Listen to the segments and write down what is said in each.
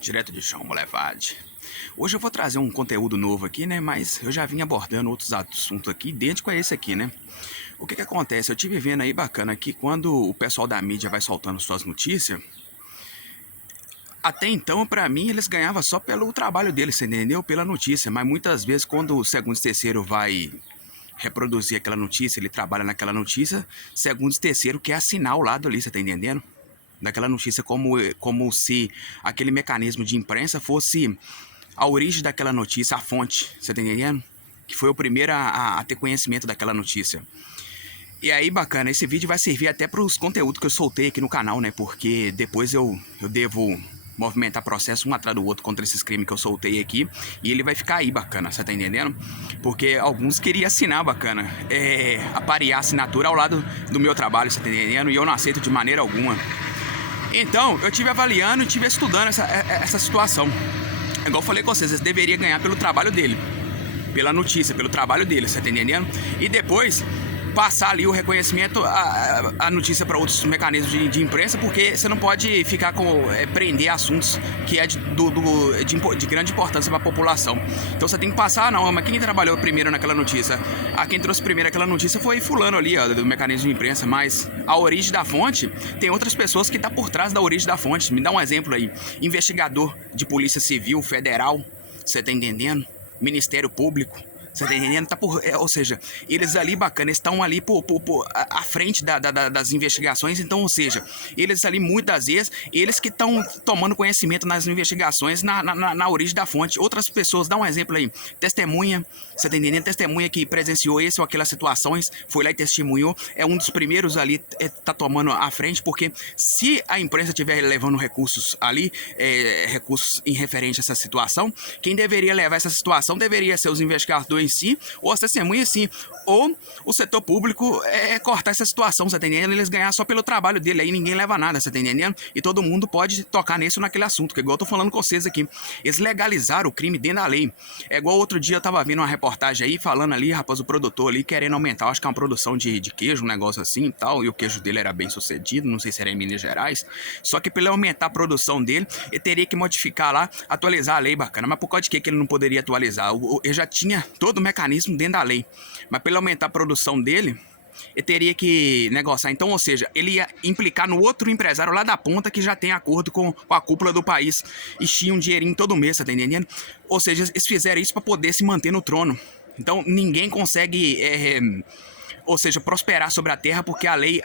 Direto de Chão Boulevard. Hoje eu vou trazer um conteúdo novo aqui, né? Mas eu já vim abordando outros assuntos aqui, idêntico a esse aqui, né? O que acontece? Eu tive vendo aí bacana que quando o pessoal da mídia vai soltando suas notícias, até então, pra mim, eles ganhavam só pelo trabalho deles, você entendeu? Pela notícia. Mas muitas vezes, quando o segundo e terceiro vai reproduzir aquela notícia, ele trabalha naquela notícia, segundo e terceiro quer assinar o lado ali, você tá entendendo? Daquela notícia como se aquele mecanismo de imprensa fosse a origem daquela notícia, a fonte, você tá entendendo? Que foi o primeiro a ter conhecimento daquela notícia. E aí, bacana, esse vídeo vai servir até para os conteúdos que eu soltei aqui no canal, né? Porque depois eu devo movimentar processo um atrás do outro contra esses crimes que eu soltei aqui. E ele vai ficar aí, bacana, você tá entendendo? Porque alguns queriam assinar, bacana, aparear a assinatura ao lado do meu trabalho, você tá entendendo? E eu não aceito de maneira alguma. Então, eu estive avaliando e estive estudando essa situação. Igual eu falei com vocês, eles deveriam ganhar pelo trabalho dele. Pela notícia, pelo trabalho dele, você tá entendendo? E depois passar ali o reconhecimento, a notícia para outros mecanismos de imprensa, porque você não pode ficar prender assuntos que é de grande importância para a população. Então você tem que passar, não, mas quem trabalhou primeiro naquela notícia? Quem trouxe primeiro aquela notícia foi fulano ali, ó, do mecanismo de imprensa, mas a origem da fonte, tem outras pessoas que estão por trás da origem da fonte. Me dá um exemplo aí, investigador de Polícia Civil Federal, você tá entendendo? Ministério Público, você tá entendendo? Ou seja, eles ali, bacana, estão ali à frente das investigações. Então, ou seja, eles ali, muitas vezes, eles que estão tomando conhecimento nas investigações, na origem da fonte. Outras pessoas, dá um exemplo aí, testemunha, você tá entendendo? Testemunha que presenciou esse ou aquelas situações, foi lá e testemunhou, é um dos primeiros ali, tá tomando a frente, porque se a imprensa estiver levando recursos ali, recursos em referente a essa situação, quem deveria levar essa situação deveria ser os investigadores em si, ou as testemunhas sim, ou o setor público cortar essa situação, você tá entendendo? Eles ganhar só pelo trabalho dele, aí ninguém leva nada, você tá entendendo? E todo mundo pode tocar nesse ou naquele assunto, que igual eu tô falando com vocês aqui, eles legalizaram o crime dentro da lei. É igual outro dia eu tava vendo uma reportagem aí, falando ali, rapaz, o produtor ali querendo aumentar, acho que é uma produção de queijo, um negócio assim e tal, e o queijo dele era bem sucedido, não sei se era em Minas Gerais, só que pra ele aumentar a produção dele, ele teria que modificar lá, atualizar a lei, bacana, mas por causa de que ele não poderia atualizar? Ele já tinha todo o mecanismo dentro da lei, mas para ele aumentar a produção dele, ele teria que negociar. Então, ou seja, ele ia implicar no outro empresário lá da ponta que já tem acordo com a cúpula do país e tinha um dinheirinho todo mês, tá entendendo? Ou seja, eles fizeram isso para poder se manter no trono. Então, ninguém consegue ou seja, prosperar sobre a terra, porque a lei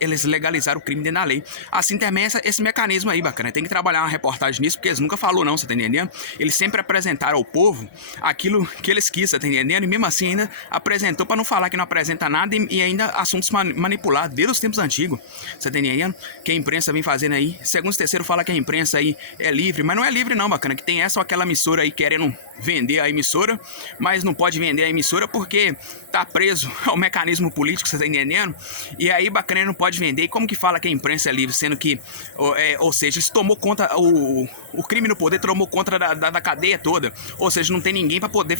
eles legalizaram o crime dentro da lei. Assim também esse mecanismo aí, bacana. Tem que trabalhar uma reportagem nisso, porque eles nunca falaram não, você tá entendendo? Eles sempre apresentaram ao povo aquilo que eles quis, você tá entendendo? E mesmo assim ainda apresentou para não falar que não apresenta nada e ainda assuntos manipulados desde os tempos antigos, você tá entendendo? Que a imprensa vem fazendo aí. Segundo o terceiro fala que a imprensa aí é livre, mas não é livre não, bacana, que tem essa ou aquela emissora aí querendo vender a emissora, mas não pode vender a emissora porque tá preso ao mecanismo político, você tá entendendo? E aí, bacana, não pode vender. E como que fala que a imprensa é livre, sendo que, ou seja, isso tomou conta, o crime no poder tomou conta da cadeia toda. Ou seja, não tem ninguém para poder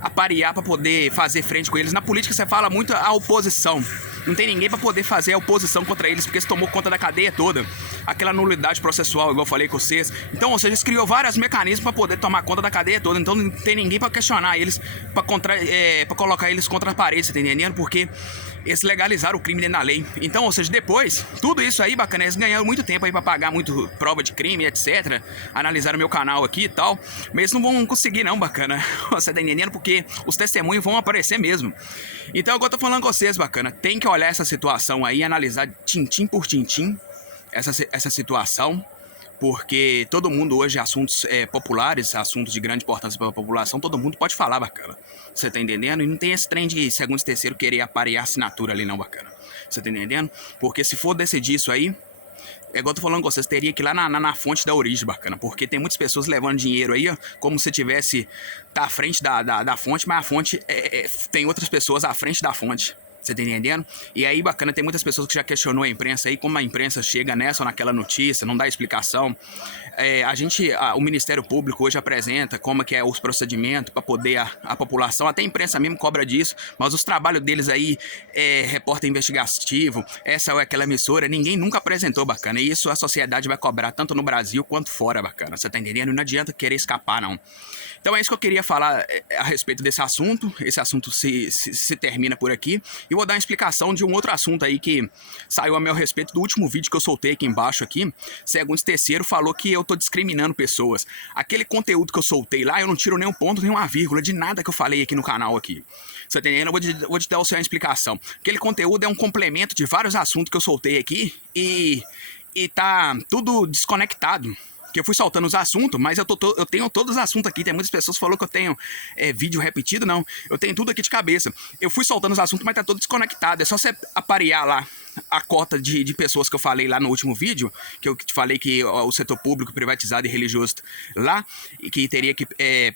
aparear, para poder fazer frente com eles. Na política você fala muito a oposição. Não tem ninguém para poder fazer a oposição contra eles, porque eles tomou conta da cadeia toda. Aquela nulidade processual, igual eu falei com vocês. Então, ou seja, eles criou vários mecanismos para poder tomar conta da cadeia toda. Então, não tem ninguém para questionar eles, para colocar eles contra a parede, você tá entendendo? Porque eles legalizaram o crime dentro da lei. Então, ou seja, depois, tudo isso aí, bacana, eles ganharam muito tempo aí para pagar muito prova de crime, etc. Analisaram meu canal aqui e tal. Mas eles não vão conseguir não, bacana. Você tá entendendo? Porque os testemunhos vão aparecer mesmo. Então, agora eu tô falando com vocês, bacana, tem que olhar essa situação aí, analisar tintim por tintim essa situação, porque todo mundo hoje, assuntos populares, assuntos de grande importância para a população, todo mundo pode falar, bacana. Você tá entendendo? E não tem esse trem de segundo e terceiro querer aparear assinatura ali não, bacana. Você tá entendendo? Porque se for decidir isso aí, é igual eu tô falando com vocês, teria que ir lá na fonte da origem, bacana. Porque tem muitas pessoas levando dinheiro aí, ó, como se tivesse, tá à frente da fonte, mas a fonte tem outras pessoas à frente da fonte. Você tá entendendo? E aí, bacana, tem muitas pessoas que já questionou a imprensa aí, como a imprensa chega nessa ou naquela notícia, não dá explicação. O Ministério Público hoje apresenta como que é os procedimentos para poder a população, até a imprensa mesmo cobra disso, mas os trabalhos deles aí, repórter investigativo, essa ou aquela emissora, ninguém nunca apresentou, bacana. E isso a sociedade vai cobrar tanto no Brasil quanto fora, bacana. Você tá entendendo? E não adianta querer escapar, não. Então é isso que eu queria falar a respeito desse assunto. Esse assunto se termina por aqui. E vou dar uma explicação de um outro assunto aí que saiu a meu respeito do último vídeo que eu soltei aqui embaixo aqui. Segundo Terceiro falou que eu tô discriminando pessoas. Aquele conteúdo que eu soltei lá, eu não tiro nem um ponto, nem uma vírgula de nada que eu falei aqui no canal aqui. Você tá entendendo? Eu vou te dar uma explicação. Aquele conteúdo é um complemento de vários assuntos que eu soltei aqui e tá tudo desconectado. Que eu fui soltando os assuntos, mas eu tenho todos os assuntos aqui. Tem muitas pessoas que falaram que eu tenho vídeo repetido, não. Eu tenho tudo aqui de cabeça. Eu fui soltando os assuntos, mas tá todo desconectado. É só você aparelhar lá a cota de pessoas que eu falei lá no último vídeo, que eu te falei que o setor público, privatizado e religioso lá, e que teria que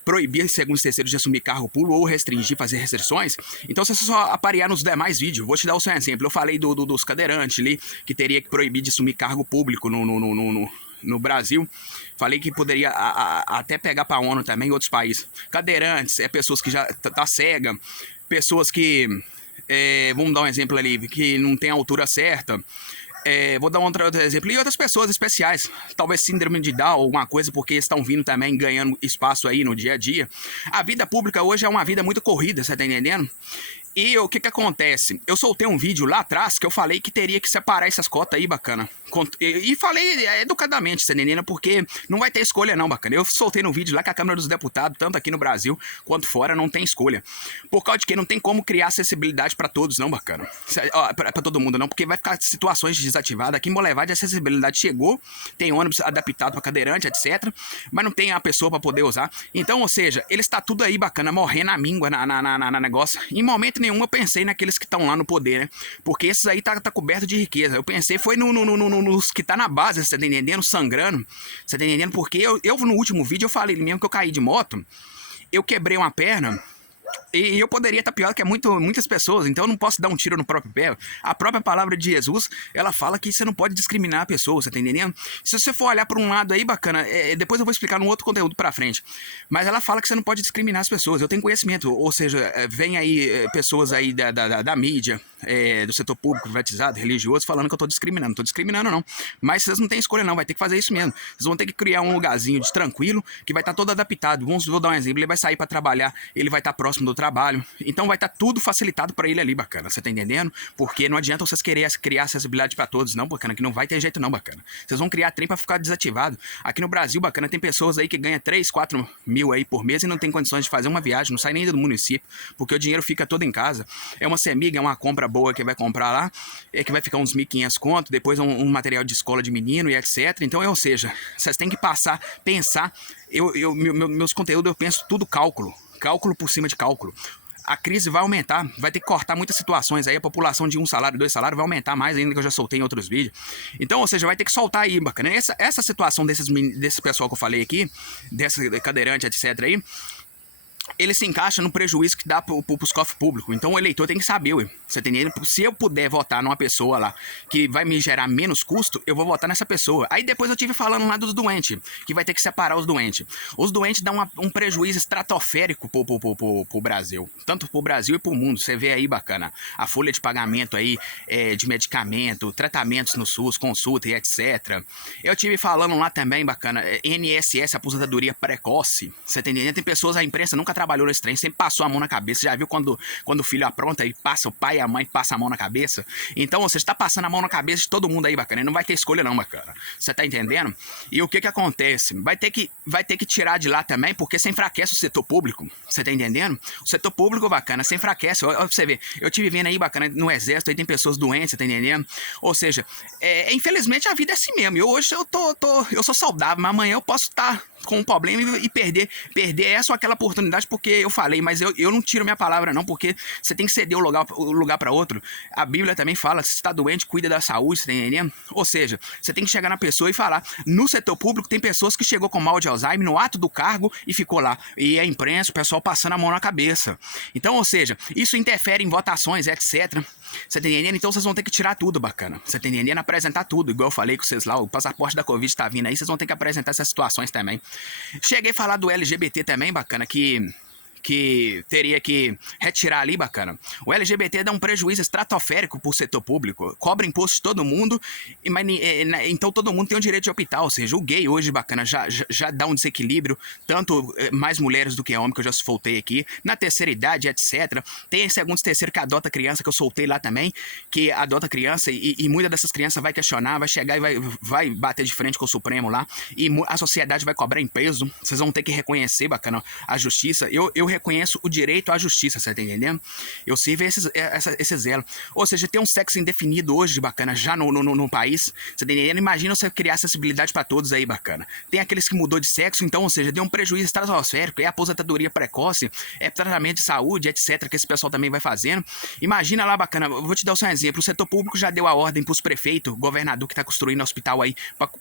proibir, segundo os terceiros, de assumir cargo público ou restringir, fazer restrições. Então, se você só aparelhar nos demais vídeos, vou te dar o seu exemplo. Eu falei dos cadeirantes ali, que teria que proibir de assumir cargo público no Brasil. Falei que poderia até pegar para a ONU também em outros países. Cadeirantes, pessoas que já tá cega, pessoas que, vamos dar um exemplo ali, que não tem a altura certa. Vou dar outro exemplo. E outras pessoas especiais, talvez síndrome de Down ou alguma coisa, porque estão vindo também ganhando espaço aí no dia a dia. A vida pública hoje é uma vida muito corrida, você tá entendendo? E o que acontece? Eu soltei um vídeo lá atrás que eu falei que teria que separar essas cotas aí, bacana. E falei educadamente, você entendendo? Porque não vai ter escolha não, bacana. Eu soltei no vídeo lá que a Câmara dos Deputados, tanto aqui no Brasil quanto fora, não tem escolha. Por causa de que não tem como criar acessibilidade para todos, não, bacana. Para todo mundo, não, porque vai ficar situações desativadas. Aqui em Molevade a acessibilidade chegou, tem ônibus adaptado para cadeirante, etc. Mas não tem a pessoa para poder usar. Então, ou seja, ele está tudo aí, bacana, morrendo a míngua na negócio. Em momento nenhum eu pensei naqueles que estão lá no poder, né? Porque esses aí tá coberto de riqueza. Eu pensei foi nos que tá na base, você tá entendendo? Sangrando. Você tá entendendo? Porque eu no último vídeo eu falei mesmo que eu caí de moto, eu quebrei uma perna. E eu poderia estar pior que muitas pessoas, então eu não posso dar um tiro no próprio pé. A própria palavra de Jesus, ela fala que você não pode discriminar a pessoa, você tá entendendo? Se você for olhar por um lado aí, bacana, depois eu vou explicar num outro conteúdo pra frente, mas ela fala que você não pode discriminar as pessoas. Eu tenho conhecimento, ou seja, vem aí pessoas aí da mídia, do setor público, privatizado, religioso, falando que eu tô discriminando. Não tô discriminando não, mas vocês não têm escolha não, vai ter que fazer isso mesmo. Vocês vão ter que criar um lugarzinho de tranquilo, que vai estar todo adaptado. Vou dar um exemplo, ele vai sair pra trabalhar, ele vai estar próximo do trabalho, então vai estar tudo facilitado para ele ali, bacana, você tá entendendo? Porque não adianta vocês quererem criar acessibilidade para todos, não, bacana, que não vai ter jeito não, bacana. Vocês vão criar trem para ficar desativado. Aqui no Brasil, bacana, tem pessoas aí que ganham 3, 4 mil aí por mês e não tem condições de fazer uma viagem, não sai nem do município, porque o dinheiro fica todo em casa. É uma semiga, é uma compra boa que vai comprar lá, que vai ficar uns 1.500 conto, depois um material de escola de menino e etc. Então, ou seja, vocês têm que pensar, meus conteúdos eu penso tudo cálculo por cima de cálculo. A crise vai aumentar, vai ter que cortar muitas situações aí, a população de 1 salário, 2 salários vai aumentar mais ainda, que eu já soltei em outros vídeos. Então, ou seja, vai ter que soltar aí, bacana. Essa situação desse pessoal que eu falei aqui, dessa cadeirante, etc. aí, ele se encaixa no prejuízo que dá para os cofres públicos. Então o eleitor tem que saber, ué. Você tá entendendo? Se eu puder votar numa pessoa lá que vai me gerar menos custo, eu vou votar nessa pessoa. Aí depois eu tive falando lá dos doentes, que vai ter que separar os doentes. Os doentes dão um prejuízo estratosférico pro Brasil. Tanto pro Brasil e pro mundo. Você vê aí, bacana, a folha de pagamento aí de medicamento, tratamentos no SUS, consulta e etc. Eu tive falando lá também, bacana, INSS, aposentadoria precoce. Você tá entendendo? Tem pessoas, a imprensa nunca trabalhou nesse trem, sempre passou a mão na cabeça. Já viu quando o filho apronta e passa, o pai e a mãe passam a mão na cabeça? Então você está passando a mão na cabeça de todo mundo aí, bacana. E não vai ter escolha não, bacana. Você tá entendendo? E o que acontece? Vai ter que tirar de lá também, porque você enfraquece o setor público. Você tá entendendo? O setor público, bacana, você enfraquece. Olha pra você ver. Eu tive vendo aí, bacana, no exército, aí tem pessoas doentes, você tá entendendo? Ou seja, infelizmente a vida é assim mesmo. Hoje eu sou saudável, mas amanhã eu posso estar com um problema e perder essa ou aquela oportunidade, porque eu falei, mas eu não tiro minha palavra não, porque você tem que ceder o lugar para outro. A Bíblia também fala, se você está doente, cuida da saúde, você tá entendendo? Ou seja, você tem que chegar na pessoa e falar. No setor público tem pessoas que chegou com mal de Alzheimer no ato do cargo e ficou lá. E a imprensa, o pessoal passando a mão na cabeça. Então, ou seja, isso interfere em votações, etc. Você tá entendendo? Então vocês vão ter que tirar tudo, bacana. Você tá entendendo? Apresentar tudo. Igual eu falei com vocês lá, o passaporte da Covid tá vindo aí, vocês vão ter que apresentar essas situações também. Cheguei a falar do LGBT também, bacana, que teria que retirar ali, bacana. O LGBT dá um prejuízo estratosférico pro setor público, cobra imposto de todo mundo, então todo mundo tem o direito de optar, ou seja, o gay hoje, bacana, já dá um desequilíbrio, tanto mais mulheres do que homens, que eu já soltei aqui, na terceira idade, etc. Tem segundo e terceiro que adota criança, que eu soltei lá também, que adota criança e muitas dessas crianças vai questionar, vai chegar e vai bater de frente com o Supremo lá, e a sociedade vai cobrar em peso, vocês vão ter que reconhecer, bacana, a justiça. Eu reconheço o direito à justiça, você tá entendendo? Eu sirvo esse zelo. Ou seja, tem um sexo indefinido hoje, bacana, já no país, você tá entendendo? Imagina você criar acessibilidade pra todos aí, bacana. Tem aqueles que mudou de sexo, então, ou seja, deu um prejuízo estratosférico, é aposentadoria precoce, é tratamento de saúde, etc, que esse pessoal também vai fazendo. Imagina lá, bacana, eu vou te dar só um exemplo, o setor público já deu a ordem pros prefeitos, governador que tá construindo hospital aí,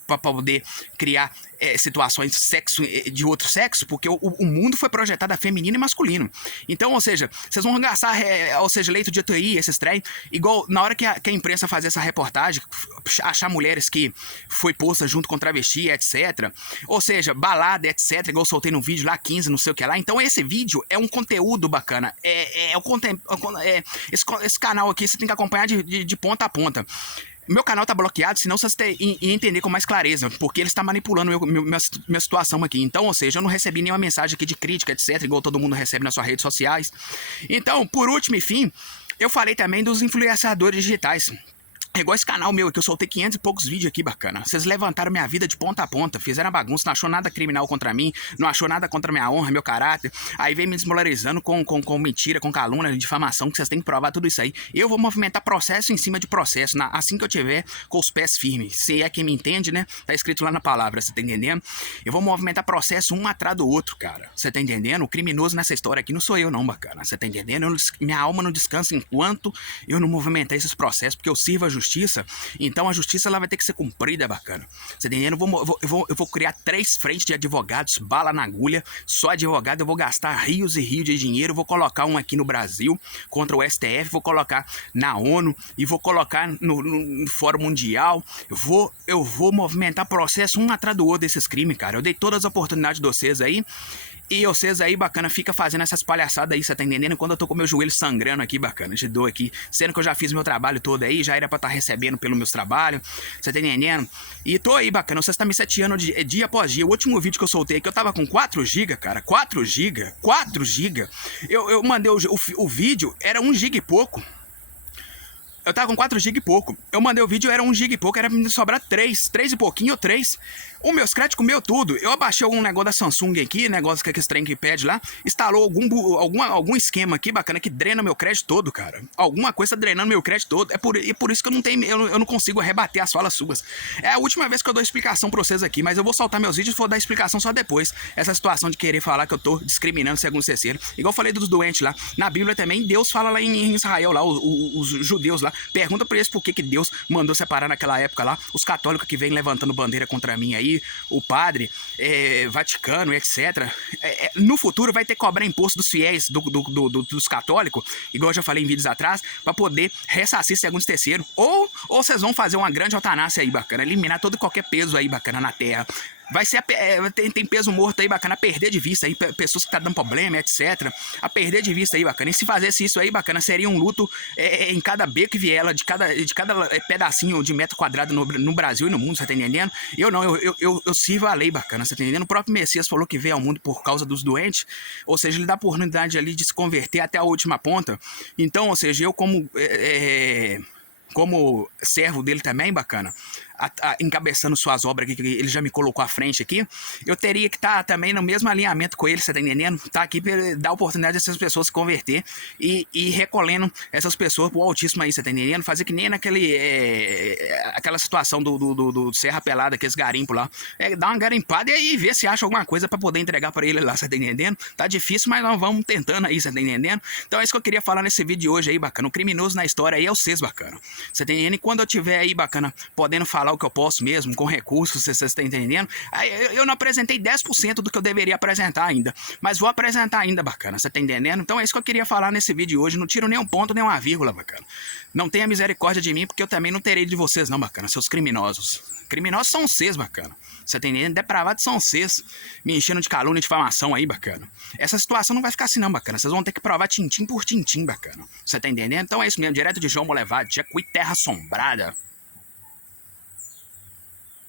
pra poder criar situações de sexo de outro sexo, porque o mundo foi projetado a feminino e masculino. Então, ou seja, vocês vão gastar, ou seja, leito de UTI, esses trem, igual na hora que a imprensa fazer essa reportagem, achar mulheres que foi posta junto com travesti, etc. Ou seja, balada, etc. Igual eu soltei no vídeo lá, 15, não sei o que lá. Então, esse vídeo é um conteúdo bacana. Esse canal aqui você tem que acompanhar de ponta a ponta. Meu canal tá bloqueado, senão vocês iam entender com mais clareza, porque ele está manipulando minha situação aqui. Então, ou seja, eu não recebi nenhuma mensagem aqui de crítica, etc, igual todo mundo recebe nas suas redes sociais. Então, por último e fim, eu falei também dos influenciadores digitais. É igual esse canal meu aqui, eu soltei 500 e poucos vídeos aqui, bacana. Vocês levantaram minha vida de ponta a ponta, fizeram a bagunça, não achou nada criminal contra mim, não achou nada contra minha honra, meu caráter. Aí vem me desmoralizando com mentira, com calúnia, difamação, que vocês têm que provar tudo isso aí. Eu vou movimentar processo em cima de processo, assim que eu tiver com os pés firmes. Se é quem me entende, né? Tá escrito lá na palavra, você tá entendendo? Eu vou movimentar processo um atrás do outro, cara. Você tá entendendo? O criminoso nessa história aqui não sou eu não, bacana. Você tá entendendo? Minha alma não descansa enquanto eu não movimentar esses processos, porque eu sirvo a justiça. Então a justiça ela vai ter que ser cumprida, bacana. Você tá entendendo? Eu vou criar 3 frentes de advogados, bala na agulha, só advogado. Eu vou gastar rios e rios de dinheiro. Vou colocar um aqui no Brasil contra o STF, vou colocar na ONU e vou colocar no Fórum Mundial. Eu vou movimentar processo um atrás do outro desses crimes, cara. Eu dei todas as oportunidades de vocês aí. E vocês aí, bacana, fica fazendo essas palhaçadas aí, você tá entendendo? Quando eu tô com meu joelho sangrando aqui, bacana, te dou aqui, sendo que eu já fiz meu trabalho todo aí, já era pra estar recebendo pelo meus trabalhos, você tá entendendo? E tô aí, bacana, vocês tá me seteando dia após dia. O último vídeo que eu soltei aqui, eu tava com 4 GB, cara, 4 GB, 4 GB. Eu mandei o vídeo, era 1 GB e pouco. Eu tava com 4 GB e pouco. Eu mandei o vídeo, era 1 GB e pouco, era pra me sobrar 3 e pouquinho ou 3. O meus créditos comeu tudo. Eu abaixei algum negócio da Samsung aqui, negócio que esse trem que pede lá. Instalou algum esquema aqui bacana que drena meu crédito todo, cara. Alguma coisa tá drenando meu crédito todo. É por isso que eu não consigo rebater as falas suas. É a última vez que eu dou explicação pra vocês aqui, mas eu vou soltar meus vídeos e vou dar explicação só depois. Essa situação de querer falar que eu tô discriminando segundo o terceiro. Igual eu falei dos doentes lá. Na Bíblia também, Deus fala lá em Israel, lá, os judeus lá. Pergunta pra eles por que Deus mandou separar naquela época lá. Os católicos que vêm levantando bandeira contra mim aí. O padre, Vaticano, etc. No futuro vai ter que cobrar imposto dos fiéis, dos católicos, igual eu já falei em vídeos atrás, para poder ressarcir segundo e terceiro. Ou vocês vão fazer uma grande eutanásia aí, bacana, eliminar todo e qualquer peso aí, bacana, na terra. Vai ser tem peso morto aí, bacana, a perder de vista aí, pessoas que tá dando problema, etc. A perder de vista aí, bacana. E se fizesse isso aí, bacana, seria um luto em cada beco e viela, de cada pedacinho de metro quadrado no Brasil e no mundo, você tá entendendo? Eu sirvo a lei, bacana, você tá entendendo? O próprio Messias falou que veio ao mundo por causa dos doentes, ou seja, ele dá a oportunidade ali de se converter até a última ponta. Então, ou seja, eu como servo dele também, bacana, encabeçando suas obras aqui, que ele já me colocou à frente aqui, eu teria que estar também no mesmo alinhamento com ele, você tá entendendo? Tá aqui para dar oportunidade dessas pessoas se converter e recolhendo essas pessoas pro autismo aí, você tá entendendo? Fazer que nem aquela situação do Serra Pelada, aqueles garimpos lá. Dar uma garimpada e ver se acha alguma coisa para poder entregar para ele lá, você tá entendendo? Tá difícil, mas nós vamos tentando aí, você tá entendendo? Então é isso que eu queria falar nesse vídeo de hoje aí, bacana. O criminoso na história aí é o Cês, bacana. Você tá entendendo? E quando eu tiver aí, bacana, podendo falar o que eu posso mesmo, com recursos, você está entendendo? Aí, eu não apresentei 10% do que eu deveria apresentar ainda, mas vou apresentar ainda, bacana, você tá entendendo? Então é isso que eu queria falar nesse vídeo de hoje. Não tiro nem um ponto, nem uma vírgula, bacana. Não tenha misericórdia de mim, porque eu também não terei de vocês não, bacana, seus criminosos. Criminosos são vocês, bacana. Você tá entendendo? Depravados são vocês, me enchendo de calúnia e difamação aí, bacana. Essa situação não vai ficar assim não, bacana. Vocês vão ter que provar tintim por tintim, bacana. Você tá entendendo? Então é isso mesmo, direto de João Molevade, Jacuí, Terra Assombrada.